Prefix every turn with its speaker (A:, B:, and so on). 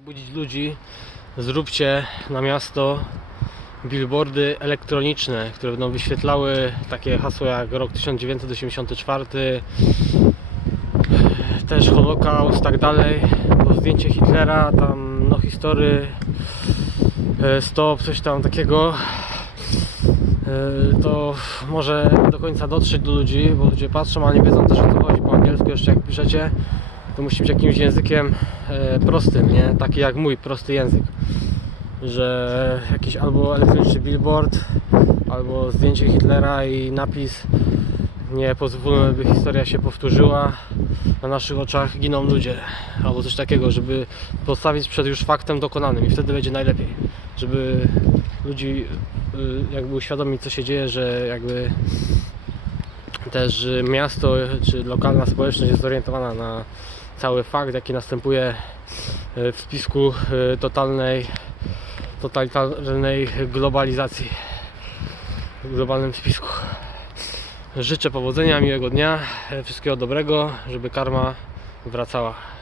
A: budzić ludzi, zróbcie na miasto billboardy elektroniczne, które będą wyświetlały takie hasła jak rok 1984, też Holokaust, tak dalej, bo zdjęcie Hitlera, tam no history, e, stop, coś tam takiego, e, to może do końca dotrzeć do ludzi, bo ludzie patrzą, ale nie wiedzą też o co chodzi po angielsku, jeszcze jak piszecie, to musi być jakimś językiem e, prostym, nie? Taki jak mój, prosty język. Że jakiś albo elektroniczny billboard, albo zdjęcie Hitlera i napis nie pozwólmy, by historia się powtórzyła. Na naszych oczach giną ludzie, albo coś takiego, żeby postawić przed już faktem dokonanym i wtedy będzie najlepiej. Żeby ludzi y, jakby uświadomić, co się dzieje, że jakby też miasto czy lokalna społeczność jest zorientowana na cały fakt, jaki następuje y, w spisku y, totalnej, totalitarnej globalizacji, w globalnym spisku. Życzę powodzenia, miłego dnia, e, wszystkiego dobrego, żeby karma wracała.